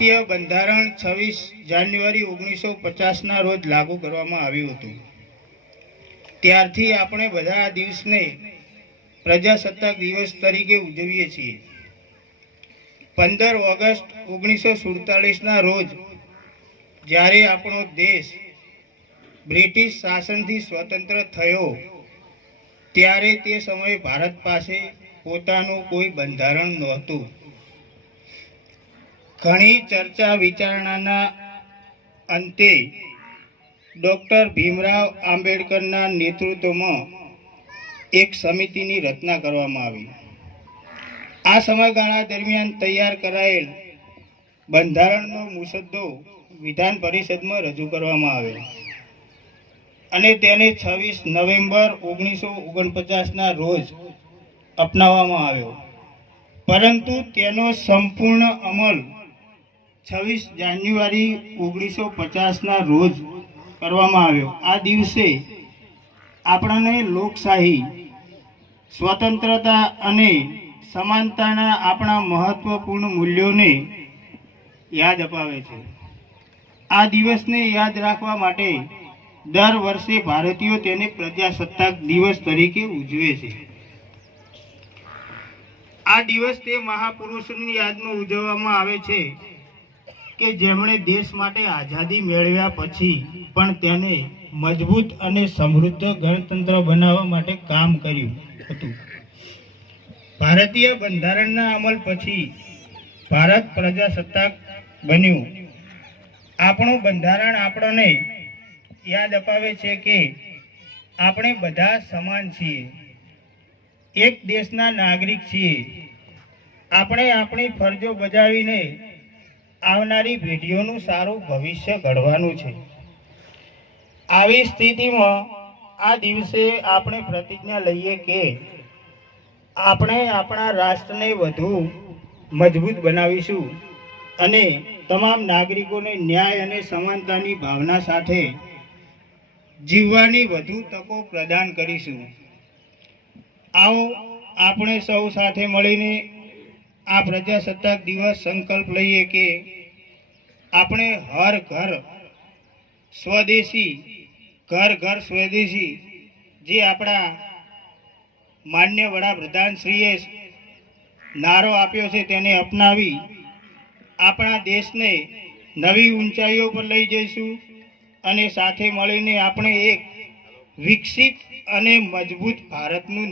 ભારતીય બંધારણ 26 જાન્યુઆરી 1950ના રોજ લાગુ કરવામાં આવ્યું હતું। ત્યારથી આપણે બધા આ દિવસને પ્રજાસત્તાક દિવસ તરીકે ઉજવીએ છીએ। 15 ઓગસ્ટ 1947ના રોજ જ્યારે આપણો દેશ બ્રિટિશ શાસનથી સ્વતંત્ર થયો ત્યારે તે સમયે ભારત પાસે પોતાનું કોઈ બંધારણ નહોતું। ઘણી ચર્ચા વિચારણાના અંતે ડૉક્ટર ભીમરાવ આંબેડકરના નેતૃત્વમાં એક સમિતિની રચના કરવામાં આવી। આ સમયગાળા દરમિયાન તૈયાર કરાયેલ બંધારણનો મુસદ્દો વિધાન પરિષદમાં રજૂ કરવામાં આવ્યો અને તેને 26 નવેમ્બર 1949ના રોજ અપનાવવામાં આવ્યો, પરંતુ તેનો સંપૂર્ણ અમલ 26 જાન્યુઆરી 1950ના રોજ કરવામાં આવ્યો। આ દિવસે આપણને લોકશાહી, સ્વતંત્રતા અને સમાનતાના આપણા મહત્વપૂર્ણ મૂલ્યોને યાદ અપાવે છે। આ દિવસને યાદ રાખવા માટે દર વર્ષે ભારતીયો તેને પ્રજાસત્તાક દિવસ તરીકે ઉજવે છે। આ દિવસ તે મહાપુરુષોની યાદમાં ઉજવવામાં આવે છે કે જેમણે દેશ માટે આઝાદી મેળવ્યા પછી પણ તેને મજબૂત અને સમૃદ્ધ ગણતંત્ર બનાવવા માટે કામ કર્યું હતું। ભારતીય બંધારણના અમલ પછી ભારત પ્રજાસત્તાક બન્યું। આપણું બંધારણ આપણને યાદ અપાવે છે કે આપણે બધા સમાન છીએ, એક દેશના નાગરિક છીએ। આપણે આપણી ફરજો બજાવીને આવનારી પેઢીઓનું સારું ભવિષ્ય ઘડવાનું છે। આવી સ્થિતિમાં આ દિવસે આપણે પ્રતિજ્ઞા લઈએ કે આપણે આપણા રાષ્ટ્રને વધુ મજબૂત બનાવીશું અને તમામ નાગરિકોને ન્યાય અને સમાનતાની ભાવના સાથે જીવવાની વધુ તકો પ્રદાન કરીશું। આવો આપણે સૌ સાથે મળીને આ પ્રજાસત્તાક દિવસ સંકલ્પ લઈએ કે આપણે હર ઘર સ્વદેશી, ઘર ઘર સ્વદેશી જે આપણા માન્ય વડાપ્રધાનશ્રીએ નારો આપ્યો છે તેને અપનાવી આપણા દેશને નવી ઊંચાઈઓ પર લઈ જઈશું અને સાથે મળીને આપણે એક વિકસિત અને મજબૂત ભારતનું